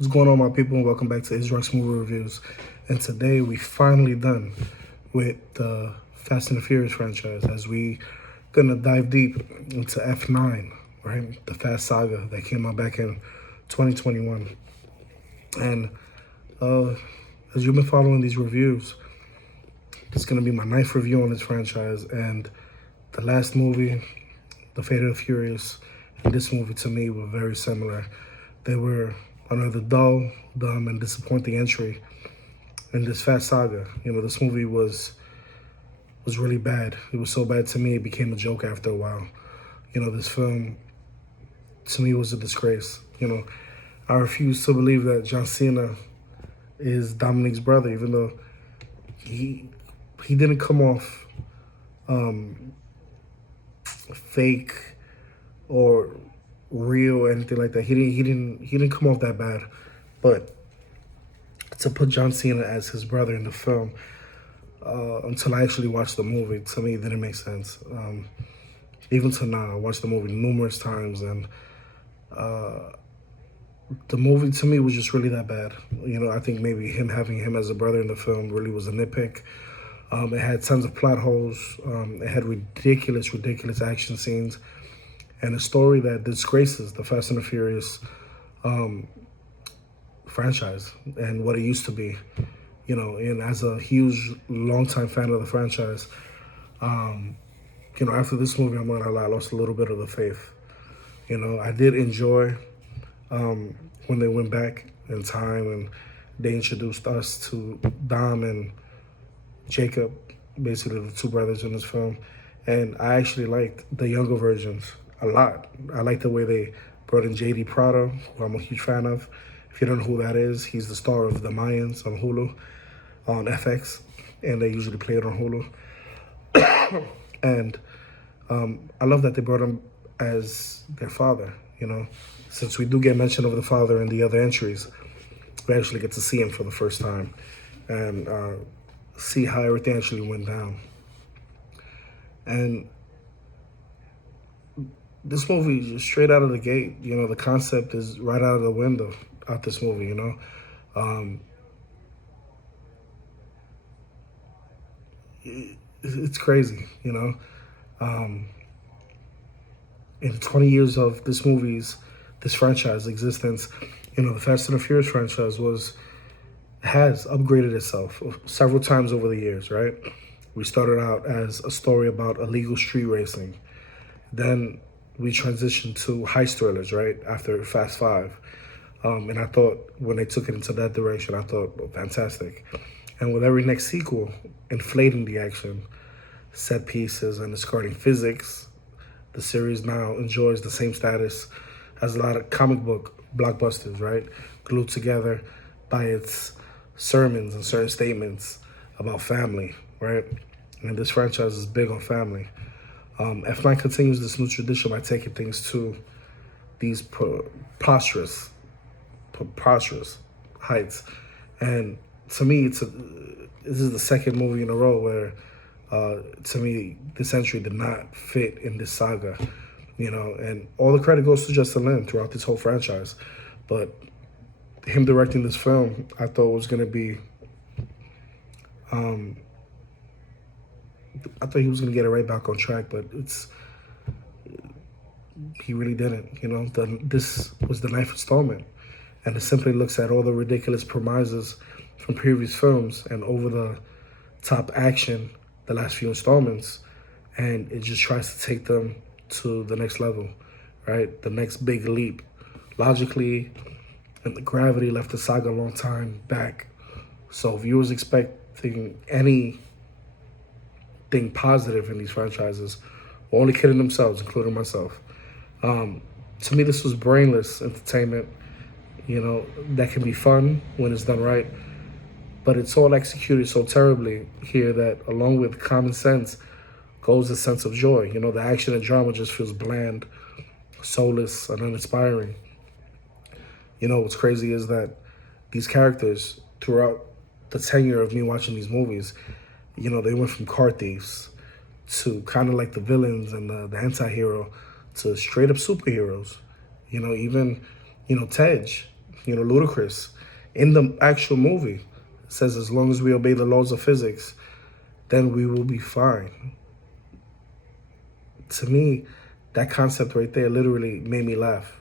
What's going on, my people, and welcome back to Israel's Movie Reviews. And today we finally done with the Fast and the Furious franchise, as we gonna dive deep into F9, right? The Fast Saga that came out back in 2021. And as you've been following these reviews, it's gonna be my ninth review on this franchise. And the last movie, The Fate of the Furious, and this movie to me were very similar. They were another dull, dumb, and disappointing entry in this Fast Saga. You know, this movie was really bad. It was so bad to me, it became a joke after a while. You know, this film, to me, was a disgrace. You know, I refuse to believe that John Cena is Dominic's brother, even though he didn't come off fake or real or anything like that. He didn't come off that bad. But to put John Cena as his brother in the film, until I actually watched the movie, to me it didn't make sense. Even to now, I watched the movie numerous times, and the movie to me was just really that bad. You know, I think maybe having him as a brother in the film really was a nitpick. It had tons of plot holes. It had ridiculous action scenes, and a story that disgraces the Fast and the Furious franchise and what it used to be. You know, and as a huge, longtime fan of the franchise, you know, after this movie, I'm not gonna lie, I lost a little bit of the faith. You know, I did enjoy when they went back in time and they introduced us to Dom and Jakob, basically the two brothers in this film. And I actually liked the younger versions a lot. I like the way they brought in JD Prado, who I'm a huge fan of. If you don't know who that is, he's the star of The Mayans on Hulu, on FX, and they usually play it on Hulu. And I love that they brought him as their father, you know. Since we do get mention of the father in the other entries, we actually get to see him for the first time and see how everything actually went down. And this movie, just straight out of the gate, you know, the concept is right out of the window out this movie, you know. It's crazy, you know. In 20 years of this franchise existence, you know, the Fast and the Furious franchise has upgraded itself several times over the years, right? We started out as a story about illegal street racing. Then we transitioned to heist thrillers, right, after Fast Five. And I thought when they took it into that direction, I thought, well, fantastic. And with every next sequel, inflating the action, set pieces, and discarding physics, the series now enjoys the same status as a lot of comic book blockbusters, right? Glued together by its sermons and certain statements about family, right? And this franchise is big on family. F9 continues this new tradition by taking things to these preposterous heights. And to me, this is the second movie in a row where, to me, this entry did not fit in this saga, you know. And all the credit goes to Justin Lin throughout this whole franchise. But him directing this film, I thought was going to be, I thought he was going to get it right back on track, but he really didn't, you know. This was the ninth installment, and it simply looks at all the ridiculous premises from previous films and over-the-top action the last few installments, and it just tries to take them to the next level, right? The next big leap. Logically, and the gravity left the saga a long time back. So viewers expecting anything positive in these franchises are only kidding themselves, including myself. To me, this was brainless entertainment, you know, that can be fun when it's done right, but it's all executed so terribly here that along with common sense goes a sense of joy. You know, the action and drama just feels bland, soulless, and uninspiring. You know, what's crazy is that these characters, throughout the tenure of me watching these movies, you know, they went from car thieves to kind of like the villains and the anti-hero to straight up superheroes. You know, even, you know, Tej, Ludacris in the actual movie says as long as we obey the laws of physics, then we will be fine. To me, that concept right there literally made me laugh.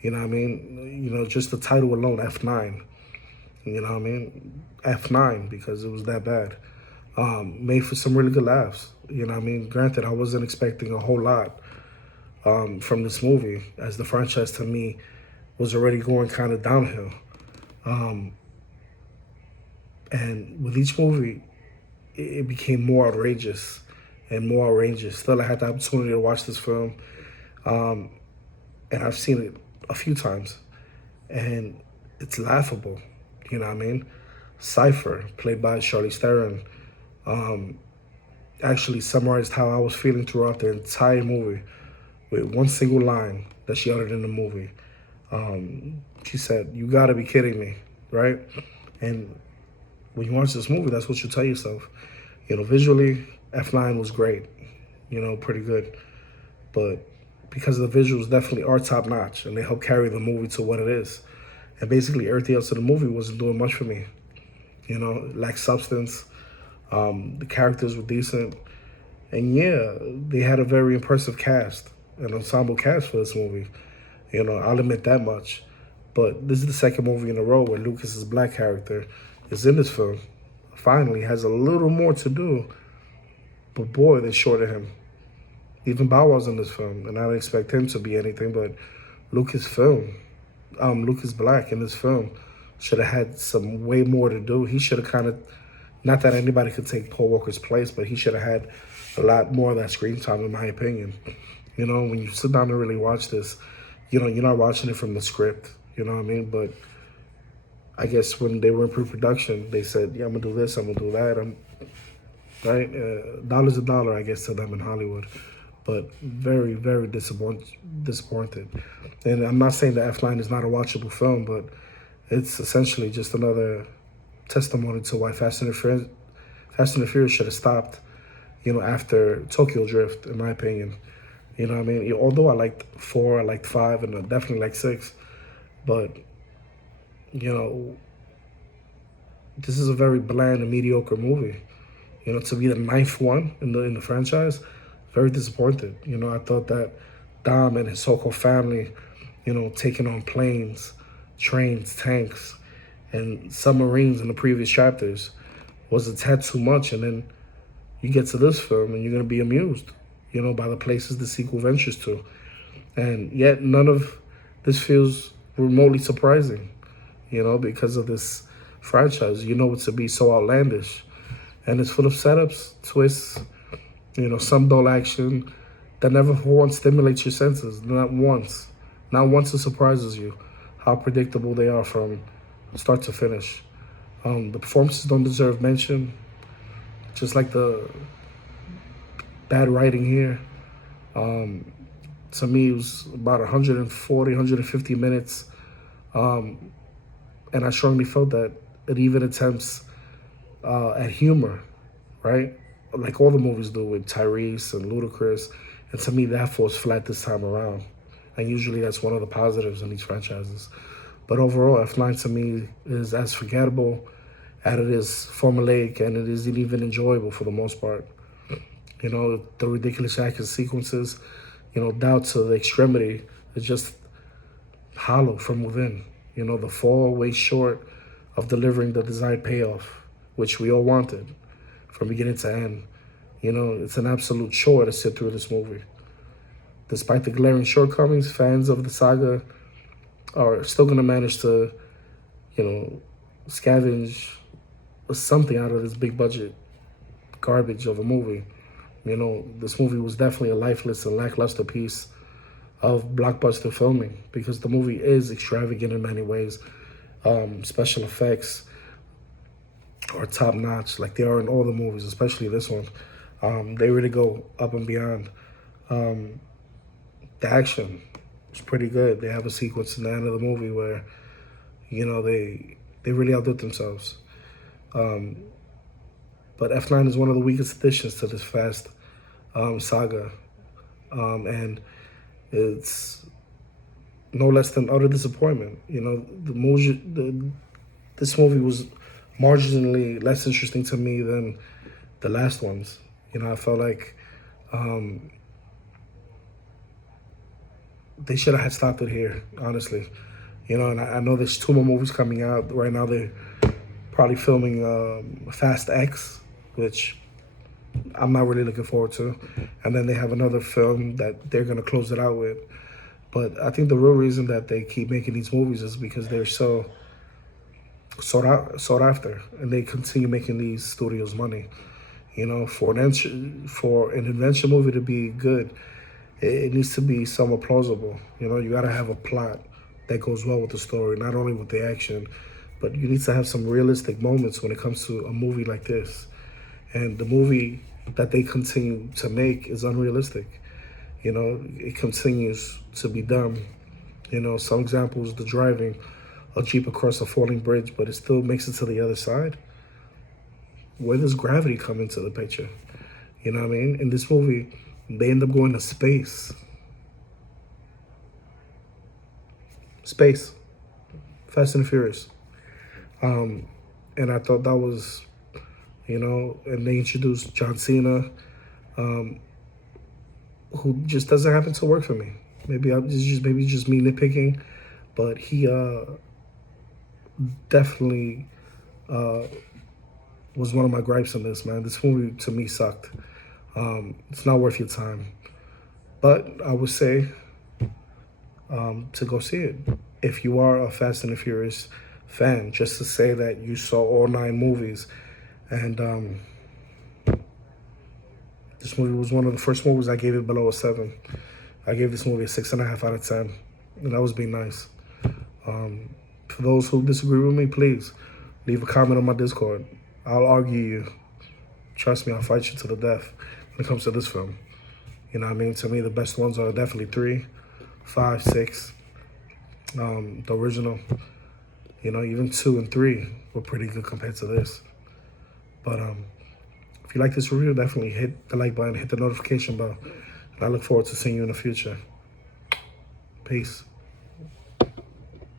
You know what I mean? Just the title alone, F9. You know what I mean? F9, because it was that bad. Made for some really good laughs. You know what I mean? Granted, I wasn't expecting a whole lot from this movie, as the franchise to me was already going kind of downhill. And with each movie, it became more outrageous and more outrageous. Still, I had the opportunity to watch this film, and I've seen it a few times, and it's laughable. You know what I mean? Cipher, played by Charlize Theron, actually summarized how I was feeling throughout the entire movie with one single line that she uttered in the movie. She said, "You gotta be kidding me," right? And when you watch this movie, that's what you tell yourself. Visually, F9 was great, pretty good. But because the visuals definitely are top notch and they help carry the movie to what it is. And basically everything else in the movie wasn't doing much for me. Lacked substance. The characters were decent. And yeah, they had a very impressive cast, an ensemble cast for this movie. I'll admit that much. But this is the second movie in a row where Lucas's black character is in this film. Finally, has a little more to do. But boy, they shorted him. Even Bow Wow's in this film, and I don't expect him to be anything, but Lucas Black in this film should have had some way more to do. He should have kind of, not that anybody could take Paul Walker's place, but he should have had a lot more of that screen time, in my opinion. When you sit down and really watch this, you're not watching it from the script, you know what I mean? But I guess when they were in pre-production, they said, yeah, I'm gonna do this, I'm gonna do that. Right? Dollar's a dollar, I guess, to them in Hollywood. But very, very disappointed. And I'm not saying that F9 is not a watchable film, but it's essentially just another testimony to why Fast and the Furious should have stopped, after Tokyo Drift, in my opinion. You know what I mean? Although I liked 4, I liked 5, and I definitely liked 6. But, this is a very bland and mediocre movie. To be the 9th one in the franchise, very disappointed. I thought that Dom and his so-called family, taking on planes, trains, tanks, and submarines in the previous chapters was a tad too much. And then you get to this film and you're going to be amused, by the places the sequel ventures to. And yet none of this feels remotely surprising, because of this franchise. It to be so outlandish. And it's full of setups, twists, some dull action that never for once stimulates your senses. Not once. Not once it surprises you how predictable they are from start to finish. The performances don't deserve mention. Just like the bad writing here. To me, it was about 140, 150 minutes. And I strongly felt that it even attempts at humor, right? Like all the movies do with Tyrese and Ludacris. And to me, that falls flat this time around. And usually that's one of the positives in these franchises. But overall, F9 to me is as forgettable as it is formulaic, and it isn't even enjoyable for the most part. The ridiculous action sequences, down to the extremity, is just hollow from within. The fall way short of delivering the desired payoff, which we all wanted from beginning to end. It's an absolute chore to sit through this movie. Despite the glaring shortcomings, fans of the saga are still going to manage to, scavenge something out of this big budget garbage of a movie. This movie was definitely a lifeless and lackluster piece of blockbuster filming, because the movie is extravagant in many ways. Special effects are top notch, like they are in all the movies, especially this one. They really go up and beyond. The action is pretty good. They have a sequence in the end of the movie where, they really outdid themselves. But F9 is one of the weakest additions to this Fast saga. And it's no less than utter disappointment. This movie was marginally less interesting to me than the last ones. I felt like they should have had stopped it here, honestly. And I know there's 2 more movies coming out. Right now they're probably filming Fast X, which I'm not really looking forward to. And then they have another film that they're going to close it out with. But I think the real reason that they keep making these movies is because they're so sought after, and they continue making these studios money. For an adventure movie to be good, it needs to be somewhat plausible. You got to have a plot that goes well with the story, not only with the action, but you need to have some realistic moments when it comes to a movie like this. And the movie that they continue to make is unrealistic. It continues to be dumb. Some examples, the driving a Jeep across a falling bridge, but it still makes it to the other side. Where does gravity come into the picture? You know what I mean? In this movie, they end up going to space. Space. Fast and Furious. And I thought that was, and they introduced John Cena, who just doesn't happen to work for me. Maybe just me nitpicking, but he definitely was one of my gripes on this, man. This movie to me sucked. It's not worth your time. But I would say to go see it. If you are a Fast and the Furious fan, just to say that you saw all 9 movies. And this movie was one of the first movies I gave it below a 7. I gave this movie a 6.5 out of 10. And that was being nice. For those who disagree with me, please leave a comment on my Discord. I'll argue you. Trust me, I'll fight you to the death when it comes to this film. You know what I mean? To me, the best ones are definitely 3, 5, 6. The original, even 2 and 3 were pretty good compared to this. But if you like this review, definitely hit the like button, hit the notification bell. And I look forward to seeing you in the future. Peace.